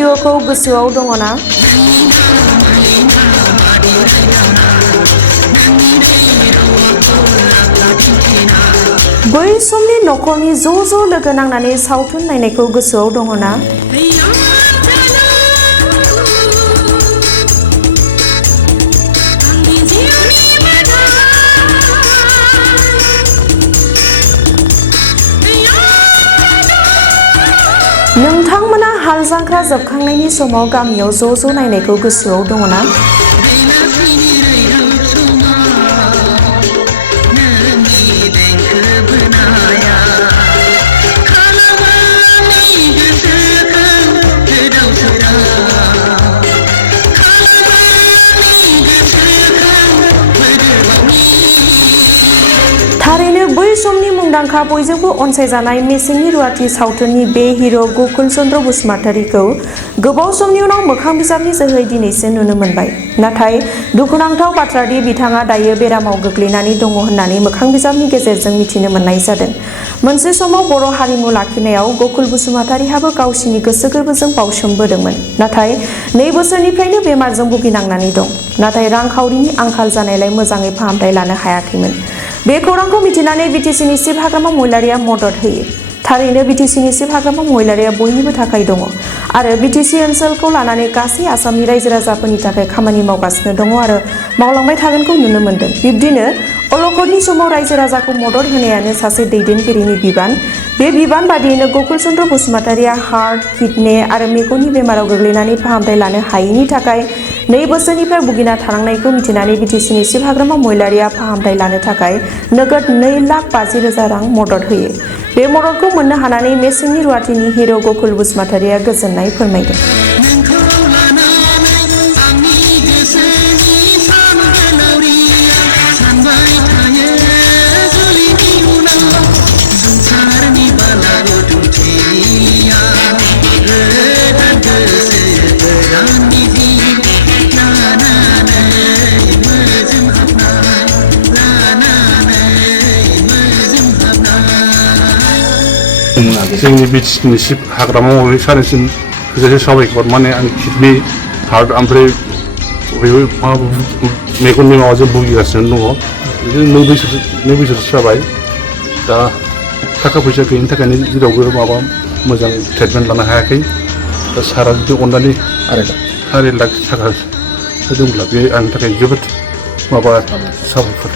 भिडिअखौ गोसोआव दङना? बै समनि नखरनि ज' लोगो नांनानै सावथुन नायनायखौ गोसोआव दङना? नोंथांमोना हाल जांख्रा जोबखांनायनि समाव गामियाव ज' नायनायखौ गोसोआव दङना? थारैनो बै समनि मुंदांखा बयजोंबो अनसायजानाय मेसेंनि रुवाथि सावथुननि बे हिर' गकुल चन्द्र बसुमतारीखौ गोबाव समनि उनाव मोखां बिजाबनि जोहै दिनैसो नुनो मोनबाय। नाथाय दुखुनांथाव बाथ्रादि बिथाङा दायो बेरामाव गोग्लैनानै दङ होननानै मोखां बिजाबनि गेजेरजों मिथिनो मोननाय जादों। मोनसे समाव बर' हारिमु लाखिनायाव गकुल बसुमतारीहाबो गावसिनि गोसो गोरबोजों बावसोमबोदोंमोन। नाथाय 2 बोसोरनिफ्रायनो बेमारजों भुगिनांनानै दं। नाथाय रांखावरिनि आंखाल जानायलाय मोजाङै फाहामथाय लानो हायाखैमोन। बे खौरांखौ मिथिनानै बिटिसिनि चिफ हाग्रामा महिलारिया मदद होयो। थारैनो बिटिसिनि चिफ हाग्रामा महिलारिया बयनिबो थाखाय दङ आरो बिटिसि ओनसोलखौ लानानै गासै आसामनि रायजो राजाफोरनि थाखाय खामानि मावगासिनो दङ आरो मावलांबाय थागोनखौ नुनो मोनदों। बिब्दिनो अलखदनि समाव रायजो राजाखौ मदद होनायानो सासे दैदेनगिरिनि बिबान। बे बिबान बादियैनो गकुल चन्द्र बसुमतारीया हार्ट, किडनि आरो मेगननि बेमाराव गोग्लैनानै फाहामथाय लानो हायैनि थाखाय 2 बोसोरनिफ्राय भुगिना थानांनायखौ मिथिनानै बिटिसिनि चिफ हाग्रामा महिलारिया फाहामथाय लानो थाखाय नोगोद 2,50,000 रां मदद होयो। बे मददखौ मोननो हानानै मेसेंनि रुवाथिनि हिर' गकुल बसुमतारीया गोजोननाय फोरमायदों। जोंनि बिटिसिनि चिफ हाग्रामा महिलारि सारनिसिम थोजासे साबायखर। माने आं किडनि, हार्ट ओमफ्राय मेगननि माबाजों भुगिगासिनो दङ। बिदिनो 2 बोसोरसो जाबाय। दा थाखा फैसा गैयिनि थाखायनो जेरावबो माबा मोजां ट्रिटमेन्ट लानो हायाखै। दा सारा जुदि अननानै 2.5 लाख थाखा होदोंब्ला बे आंनि थाखाय जोबोद माबा साबायखर।